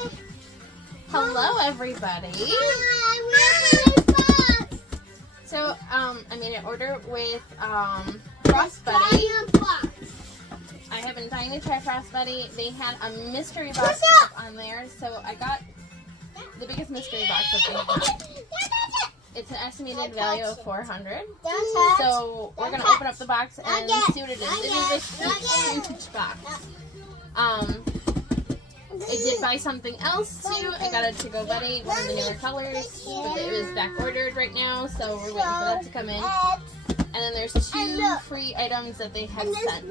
Right. Hello, everybody. So, I made an order with Frost Buddy. I have been dying to try Frost Buddy. They had a mystery box on there, so I got the biggest mystery box that they have. It's an estimated value of $400. So we're gonna open up the box and see what it is. It is a huge box. I did buy something else too. I got a To-Go Buddy, one of the newer colors, but it was back ordered right now, so we're waiting for that to come in. And then there's 2 free items that they had sent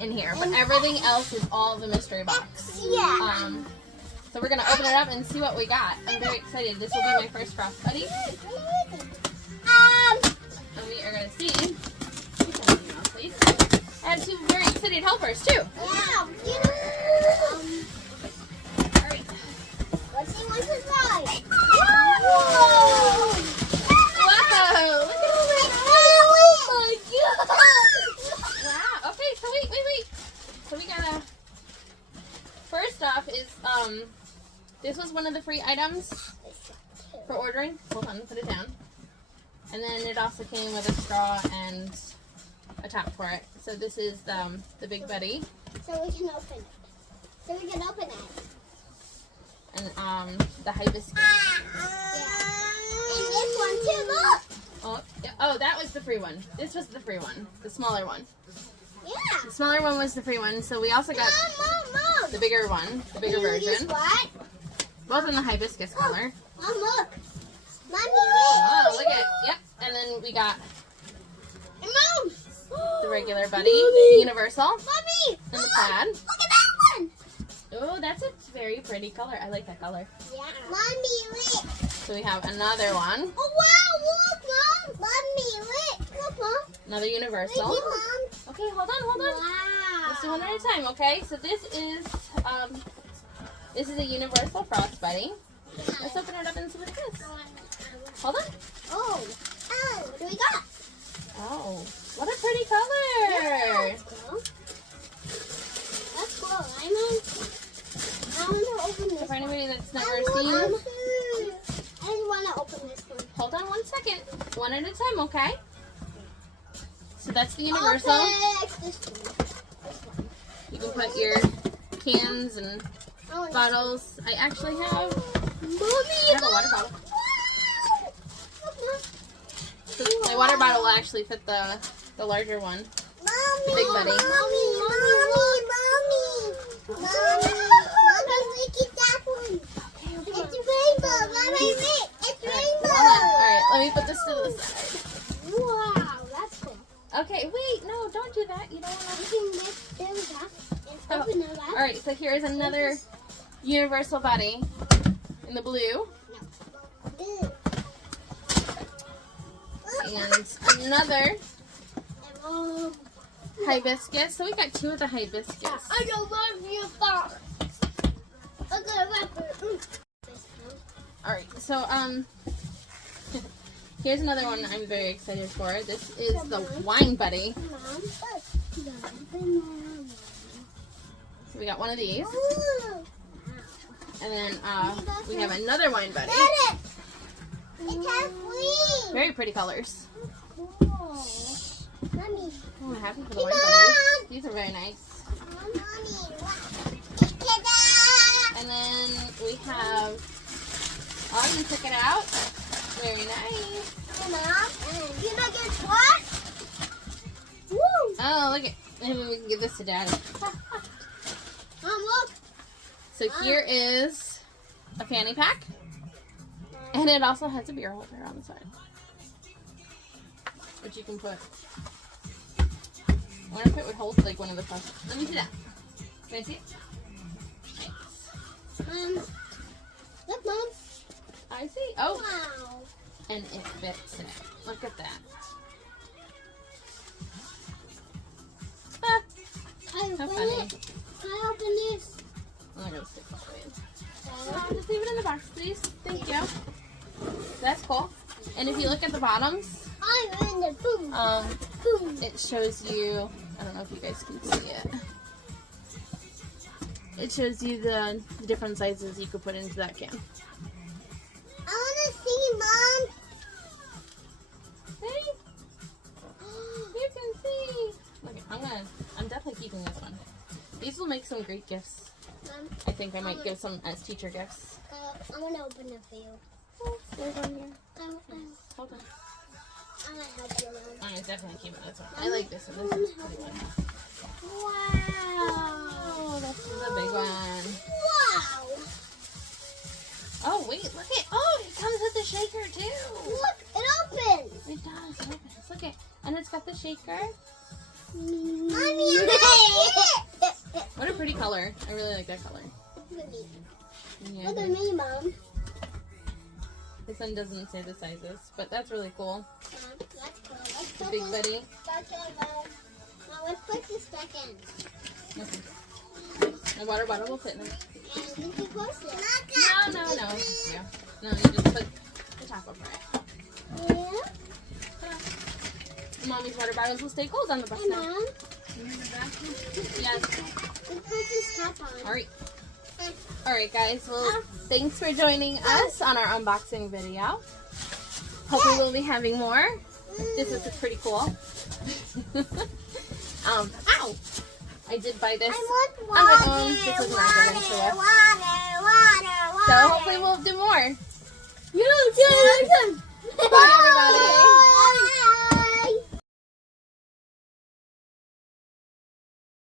in here, but everything else is all the mystery box. So we're gonna open it up and see what we got. I'm very excited. This will be my first Frost Buddy. And we are gonna see. Please. I have 2 very excited helpers too. Alright. Let's see what's inside. Whoa! Wow. Okay, so wait. So we gotta. First off is this was one of the free items for ordering. Hold on, put it down. And then it also came with a straw and a top for it. So this is the Big Buddy. So we can open it. And the hibiscus. And this one too, look. Oh, that was the free one. This was the free one, the smaller one. Yeah. The smaller one was the free one. So we also got Mom. the bigger one, the bigger version. What? Both in the hibiscus color. Mom, look. Mommy, Oh, look at, yep. And then we got Mom. the regular Buddy, the universal, Mommy. and the plaid. Look at that one. Oh, that's a very pretty color. I like that color. Yeah. Mommy, look. So we have another one, Oh, wow. Look, Mom. Mommy, look. Look, Mom. another universal. Look, Mom. Okay, hold on. Wow. Let's do one at a time, okay? So this is a universal Frost Buddy. Let's open it up and see what it is. Hold on. Oh, what do we got? Oh, what a pretty color. That's cool. I want to open So this. for anybody that's I never just seen, want to open this one. hold on 1 second. One at a time, okay? So that's the universal. I'll pick this one. You can put your cans and bottles. I actually have a water bottle. So my water bottle will actually fit the larger one. Mommy, Big Buddy. Mommy. Look at that one. It's rainbow. Mommy, look. It's rainbow. Hold on. All right, let me put this to the side. Wow, that's cool. Okay, wait, no, don't do that. You don't want to. You can lift those up and open them up. All right, so here's another universal Buddy in the blue, and another hibiscus. So we got 2 of the hibiscus. I don't love you, box. All right, so here's another one I'm very excited for. This is the Wine Buddy. So we got one of these, and then we have another Wine Buddy. It has wings. Very pretty colors. Cool. Mommy. Oh, I'm happy for the Wine Buddies. These are very nice. And then we have, oh, you took it out. Very nice. You know guess what? Woo! Oh, look at, maybe we can give this to Daddy. Mom, look. So here is a fanny pack. And it also has a beer holder on the side, which you can put. I wonder if it would hold like one of the plastic. Let me see that. Can I see it? Nice. Look, Mom. I see. Oh, Wow. and it fits it. Look at that. Ah, Can how I funny. open it? Can I open this? I'm not gonna stick that way. Just leave it in the box, please. Thank you. That's cool. And if you look at the bottoms, I'm in the boom. Boom. it shows you. I don't know if you guys can see it. It shows you the different sizes you could put into that can. I want to see, Mom. See? You can see. Okay, I'm definitely keeping this one. These will make some great gifts. Mom, I think I might give some as teacher gifts. I want to open it for you. Oh, there's one here. Hold on. I'm going to help you, Mom. I'm definitely keeping this one. I like this one. This is a pretty one. Wow. This is a big one. Wow. Oh, wait, look it. Oh, it comes with the shaker, too. Look, it opens. It does. It opens. Look it. And it's got the shaker. Mommy, I like it. What a pretty color. I really like that color. Yeah. Look at me, Mom. This one doesn't say the sizes, but that's really cool. Let's go. Let's The put big this buddy. back in. Now let's put this back in. Okay. The water bottle will fit in there. And you can close it. No. Yeah. No, you just put the top over it. Yeah. And Mommy's water bottles will stay cold on the bus Hey, now. Mom. Yes. We put this top on. Alright. Alright, guys. Well, thanks for joining us on our unboxing video. Hope we will be having more. This is pretty cool. Ow! I did buy this I on want my own. This is not good into it. water. So hopefully we'll do more. You Bye, everybody.